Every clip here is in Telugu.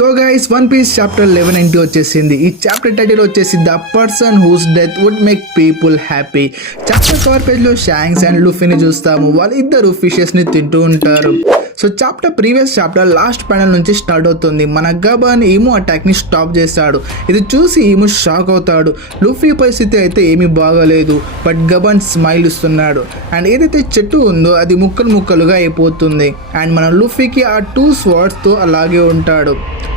So guys one piece chapter 11 వచ్చేసింది. ఈ చాప్టర్ టైటిల్ వచ్చేసి the person whose death would make people happy. Chapter cover page లో షాంక్స్ అండ్ లూఫీని చూస్తాము. వాళ్ళిద్దరు ఫిషెస్ ని తింటూ ఉంటారు. So previous chapter last panel నుంచి స్టార్ట్ అవుతుంది. మన గబన్ ఈము అటాక్ ని స్టాప్ చేస్తాడు. ఇది చూసి ఈము షాక్ అవుతాడు. లూఫీ పరిస్థితి అయితే ఏమీ బాగాలేదు, బట్ గబన్ స్మైల్ ఇస్తున్నాడు. అండ్ ఏదైతే చెట్టు ఉందో అది ముక్కలు ముక్కలుగా అయిపోతుంది. అండ్ మన లూఫీకి ఆ 2 స్వార్డ్స్ తో అలాగే ఉంటాడు.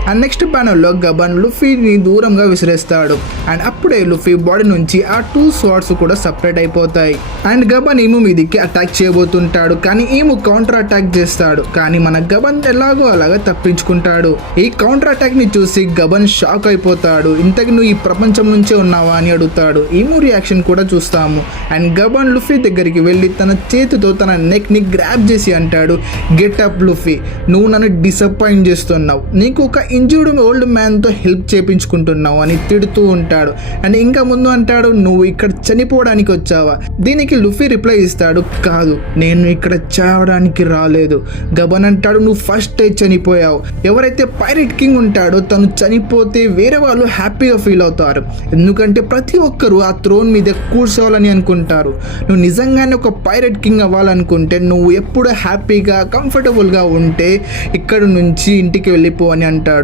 అండ్ నెక్స్ట్ ప్యానల్లో గబన్ లూఫీని దూరంగా విసిరేస్తాడు. అండ్ అప్పుడే లూఫీ బాడీ నుంచి ఆ 2 స్వార్డ్స్ కూడా సపరేట్ అయిపోతాయి. అండ్ గబన్ ఈము మీదికి అటాక్ చేయబోతుంటాడు, కానీ ఈము కౌంటర్ అటాక్ చేస్తాడు. కానీ మన గబన్ ఎలాగో అలాగా తప్పించుకుంటాడు. ఈ కౌంటర్ అటాక్ ని చూసి గబన్ షాక్ అయిపోతాడు. ఇంతకు నువ్వు ఈ ప్రపంచం నుంచే ఉన్నావా అని అడుగుతాడు. ఈము రియాక్షన్ కూడా చూస్తాము. అండ్ గబన్ లూఫీ దగ్గరికి వెళ్ళి తన చేతితో తన నెక్ ని గ్రాబ్ చేసి అంటాడు, గెట్ అప్ లూఫీ, నువ్వు నన్ను డిసప్పాయింట్ చేస్తున్నావు, నీకు ఒక ఇంజూర్డ్ ఓల్డ్ మ్యాన్ తో హెల్ప్ చేపించుకుంటున్నావు అని తిడుతూ ఉంటాడు. అండ్ ఇంకా ముందు అంటాడు, నువ్వు ఇక్కడ చనిపోవడానికి వచ్చావా? దీనికి లూఫీ రిప్లై ఇస్తాడు, కాదు, నేను ఇక్కడ చావడానికి రాలేదు. గబన్ అంటాడు, నువ్వు ఫస్ట్ చనిపోయావు. ఎవరైతే పైరేట్ కింగ్ ఉంటాడో తను చనిపోతే వేరే వాళ్ళు హ్యాపీగా ఫీల్ అవుతారు, ఎందుకంటే ప్రతి ఒక్కరు ఆ థ్రోన్ మీద కూర్చోవాలని అనుకుంటారు. నువ్వు నిజంగానే ఒక పైరేట్ కింగ్ అవ్వాలనుకుంటే నువ్వు ఎప్పుడు హ్యాపీగా కంఫర్టబుల్గా ఉంటే ఇక్కడ నుంచి ఇంటికి వెళ్ళిపో అని అంటాడు.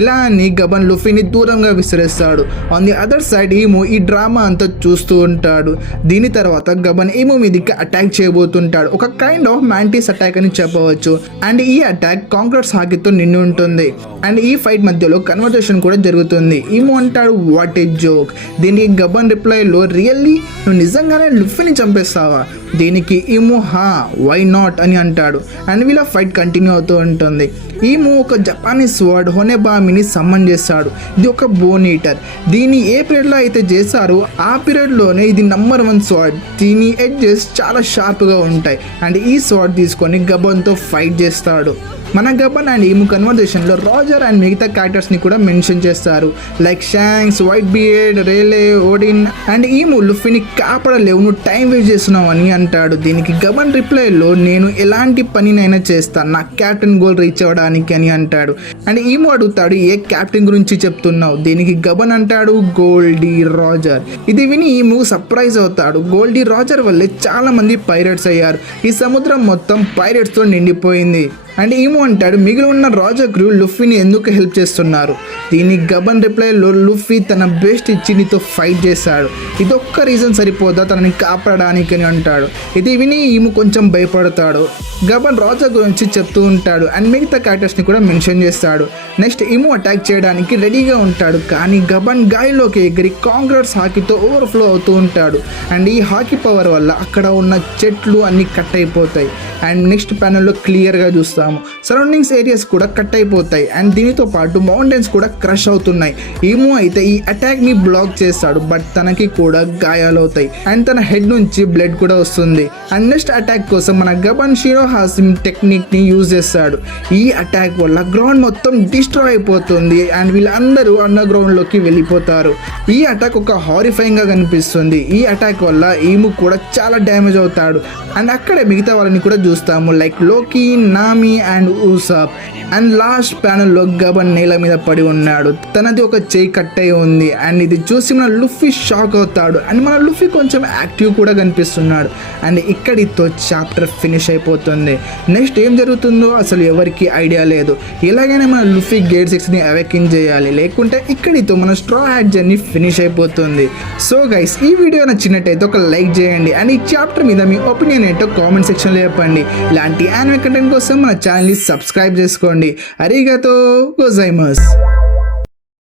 ఇలా అని గబన్ లూఫీని దూరంగా విసిరేస్తాడు. On the other side Imu ఈ డ్రామా అంతా చూస్తూ ఉంటాడు. దీని తర్వాత గబన్ ఈము మీదకి అటాక్ చేయబోతుంటాడు. ఒక కైండ్ ఆఫ్ మ్యాంటిస్ అటాక్ అని చెప్పవచ్చు. అండ్ ఈ అటాక్ కాంక్రీట్ సాకితో నిండి ఉంటుంది. అండ్ ఈ ఫైట్ మధ్యలో కన్వర్జేషన్ కూడా జరుగుతుంది. ఈము అంటాడు, వాట్ ఏ జోక్. దీనికి గబన్ రిప్లైలో, రియల్లీ నువ్వు నిజంగానే లూఫీని చంపేస్తావా? దీనికి ఈము, హా, వై నాట్ అని అంటాడు. అండ్ వీళ్ళ ఫైట్ కంటిన్యూ అవుతూ ఉంటుంది. ఈము ఒక జపానీస్ వర్డ్ హొనెబామిని సమ్మన్ చేస్తాడు. ఇది ఒక బోన్ ఈటర్. దీన్ని ఏ పీరియడ్లో అయితే చేశారో ఆ పీరియడ్లోనే ఇది నంబర్ 1 స్వార్డ్. దీని ఎడ్జెస్ చాలా షార్ప్గా ఉంటాయి. అండ్ ఈ స్వార్డ్ తీసుకొని గబన్తో ఫైట్ చేస్తాడు. మన గబన్ అండ్ ఈము కన్వర్జేషన్లో రాజర్ అండ్ మిగతా క్యారెక్టర్స్ని కూడా మెన్షన్ చేస్తారు, like Shanks, Whitebeard, Rayleigh, Oden. And Imu లూఫీని కాపాడలేవు, నువ్వు టైం వేస్ట్ చేస్తున్నావు అని అంటాడు. దీనికి గబన్ రిప్లైలో, నేను ఎలాంటి పనినైనా చేస్తాను నా క్యాప్టెన్ గోల్ రీచ్ అవ్వడానికి అని అంటాడు. అండ్ ఈము అడుగుతాడు, ఏ క్యాప్టెన్ గురించి చెప్తున్నావు? దీనికి గబన్ అంటాడు, గోల్డీ రాజర్. ఇది విని ఈము సర్ప్రైజ్ అవుతాడు. గోల్డీ రాజర్ వల్లే చాలా మంది పైరేట్స్ అయ్యారు. ఈ సముద్రం మొత్తం పైరేట్స్తో నిండిపోయింది. అండ్ ఈము అంటాడు, మిగిలి ఉన్న రాజర్ క్రూ లూఫీని ఎందుకు హెల్ప్ చేస్తున్నారు? దీనికి గబన్ రిప్లైలో, లూఫీ తన బెస్ట్ ఇచ్చి నీతో ఫైట్ చేశాడు, ఇదొక్క రీజన్ సరిపోదా తనని కాపాడడానికి అని అంటాడు. ఇది విని ఈము కొంచెం భయపడతాడు. గబన్ రాజర్ గురించి చెప్తూ ఉంటాడు అండ్ మిగతా క్యారెక్టర్స్ని కూడా మెన్షన్ చేస్తాడు. నెక్స్ట్ ఈము అటాక్ చేయడానికి రెడీగా ఉంటాడు, కానీ గబన్ గాలిలోకి ఎగిరి కాంక్రీట్ హాకీతో ఓవర్ఫ్లో అవుతూ ఉంటాడు. అండ్ ఈ హాకీ పవర్ వల్ల అక్కడ ఉన్న చెట్లు అన్ని కట్ అయిపోతాయి. అండ్ నెక్స్ట్ ప్యానల్లో క్లియర్గా చూస్తాము, సరౌండింగ్స్ ఏరియాస్ కూడా కట్ అయిపోతాయి. అండ్ దీనితో పాటు మౌంటైన్స్ కూడా క్రష్ అవుతున్నాయి. ఈము అయితే ఈ అటాక్ ని బ్లాక్ చేస్తాడు, బట్ తనకి కూడా గాయాలవుతాయి. అండ్ తన హెడ్ నుంచి బ్లడ్ కూడా వస్తుంది. అండ్ నెక్స్ట్ అటాక్ కోసం మన గబన్ షిరోహాసిమ్ టెక్నిక్ ని యూజ్ చేస్తాడు. ఈ అటాక్ వల్ల గ్రౌండ్ మొత్తం డిస్ట్రాయ్ అయిపోతుంది అండ్ వీళ్ళందరూ అండర్ గ్రౌండ్ లోకి వెళ్ళిపోతారు. ఈ అటాక్ ఒక హారిఫైయింగ్ గా కనిపిస్తుంది. ఈ అటాక్ వల్ల ఈము కూడా చాలా డ్యామేజ్ అవుతాడు. అండ్ అక్కడే మిగతా వాళ్ళని కూడా చూస్తాము, లైక్ లోకి, నామి అండ్ ఊసాప్. అండ్ లాస్ట్ ప్యానల్లో గబన్ నేల మీద పడి ఉన్నాడు, తనది ఒక చేయి కట్ అయి ఉంది. అండ్ ఇది చూసి మన లూఫీ షాక్ అవుతాడు. అండ్ మన లూఫీ కొంచెం యాక్టివ్ కూడా కనిపిస్తున్నాడు. అండ్ ఇక్కడితో చాప్టర్ ఫినిష్ అయిపోతుంది. నెక్స్ట్ ఏం జరుగుతుందో అసలు ఎవరికి ఐడియా లేదు. ఎలాగైనా మన లూఫీ గేట్ 6ని అవేకిన్ చేయాలి, లేకుంటే ఇక్కడితో మన స్ట్రా హ్యాట్ జర్నీ ఫినిష్ అయిపోతుంది. సో గైస్, ఈ వీడియో నచ్చినట్టయితే ఒక లైక్ చేయండి. అండ్ ఈ చాప్టర్ మీద మీ ఒపీనియన్ ఏంటో కామెంట్ సెక్షన్లో చెప్పండి. ఇలాంటి యానిమే కంటెంట్ కోసం మన ఛానల్ని సబ్స్క్రైబ్ చేసుకోండి. అరిగాతో గోజైమస్.